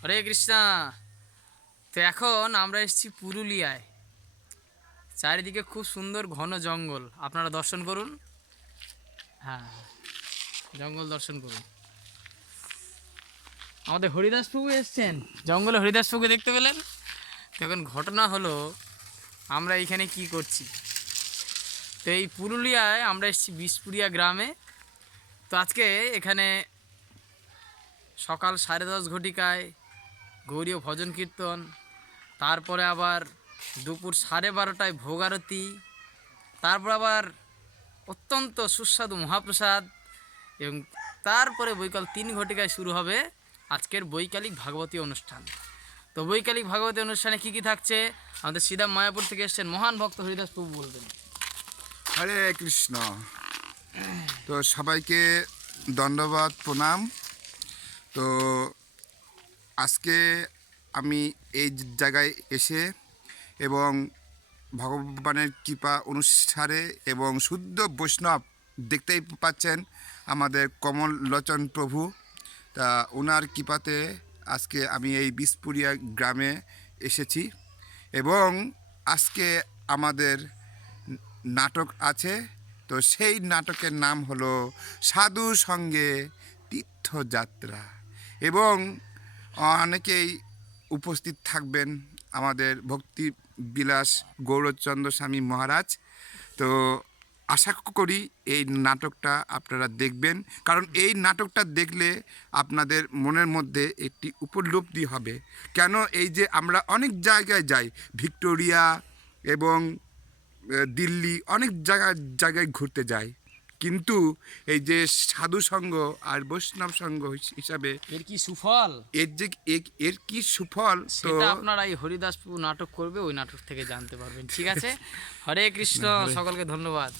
হরে কৃষ্ণা। তো এখন আমরা এসেছি পুরুলিয়ায়। চারিদিকে খুব সুন্দর ঘন জঙ্গল, আপনারা দর্শন করুন। হ্যাঁ, জঙ্গল দর্শন করুন। আমাদের হরিদাস প্রভু এসছেন, জঙ্গলে হরিদাস প্রভু দেখতে পেলেন। তো এখন ঘটনা হলো, আমরা এইখানে কি করছি। তো এই পুরুলিয়ায় আমরা এসেছি বিষপুরিয়া গ্রামে। তো আজকে এখানে সকাল 10:30 ঘটিকায় গৌরীয় ভজন কীর্তন, তারপরে আবার দুপুর 12:30টায় ভোগ আরতি, তারপর আবার অত্যন্ত সুস্বাদু মহাপ্রসাদ, এবং তারপরে বৈকাল 3 ঘটিকায় শুরু হবে আজকের বৈকালিক ভাগবতী অনুষ্ঠান। তো বৈকালিক ভাগবতী অনুষ্ঠানে কি কি থাকছে, আমাদের শ্রীধাম মায়াপুর থেকে এসছেন মহান ভক্ত হরিদাস প্রভু বলবেন। হরে কৃষ্ণ। তো সবাইকে দণ্ডবাদ প্রণাম। তো আজকে আমি এই জায়গায় এসে এবং ভগবানের কৃপা অনুষ্ঠানে এবং শুদ্ধ বৈষ্ণব দেখতেই পাচ্ছেন আমাদের কমল লোচন প্রভু। তা ওনার কৃপাতে আজকে আমি এই বিষপুরিয়া গ্রামে এসেছি এবং আজকে আমাদের নাটক আছে। তো সেই নাটকের নাম হলো সাধু সঙ্গে তীর্থযাত্রা এবং অনেকেই উপস্থিত থাকবেন আমাদের ভক্তি বিলাস গৌরচন্দ্র স্বামী মহারাজ। তো আশা করি এই নাটকটা আপনারা দেখবেন, কারণ এই নাটকটা দেখলে আপনাদের মনের মধ্যে একটি উপলব্ধি হবে। কেন এই যে আমরা অনেক জায়গায় যাই, ভিক্টোরিয়া এবং দিল্লি অনেক জায়গায় ঘুরতে যাই, কিন্তু এই যে সাধু সঙ্গ আর বৈষ্ণব সঙ্গ হিসাবে এর কি সুফল, এর যে এর কি সুফল, তো সেটা আপনারা এই হরিদাস প্রভু নাটক করবে ওই নাটক থেকে জানতে পারবেন। ঠিক আছে, হরে কৃষ্ণ, সকলকে ধন্যবাদ।